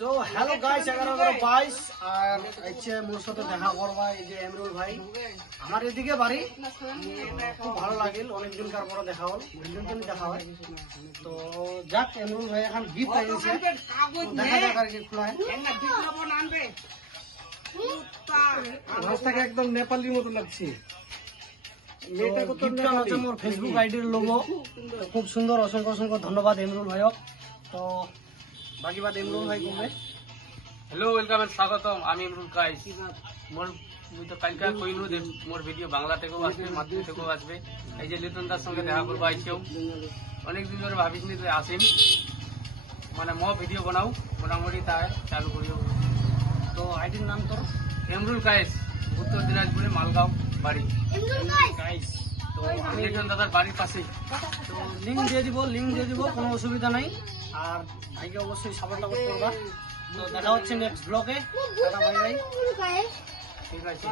তো hello guys 11-11-22 আর আইছে মোর সাথে দেখা করবা এই যে এমরুল ভাই আমার এদিকে বাড়ি খুব ভালো লাগিল অনেকদিন কার পরে দেখা হল দুদিন দেখা হয় তো যাক এমরুল ভাই এখন গিফট আইছে দেখা যাক আর কি খোলা ভাষাটাকে একদম নেপালির মতো লাগছে। গিফটটা হচ্ছে মোর ফেসবুক আইডির লোগো খুব সুন্দর অসংখ্য অসংখ্য ধন্যবাদ এমরুল ভাইক তো বাকি বাদ এমরুল ভাই কমবে हेलो वेलकम एंड स्वागतम আমি ইমরুল গাইস মোর মুই তো কালকা কইলু যে মোর ভিডিও বাংলা থেকেও আসবে মাধ্যম থেকেও আসবে এই যে লিটন দার সঙ্গে দেখা করব আইছেও অনেক দিন ধরে ভাবিছিনি যে আসিম মানে মো ভিডিও বানাও মোটামুটি তাই চালু করিও তো আইডির নাম তোর ইমরুল গাইস উত্তর দিনাজপুরে মালগাঁও বাড়ি গাইস তো আমি লিটন দাদার বাড়ির পাশেই তো লিঙ্ক দিয়ে দিব কোনো অসুবিধা নাই আর ভাইকে অবশ্যই সাপোর্ট করবা তো দেখা হচ্ছে নেক্সট ব্লগে টাটা বাই বাই ঠিক আছে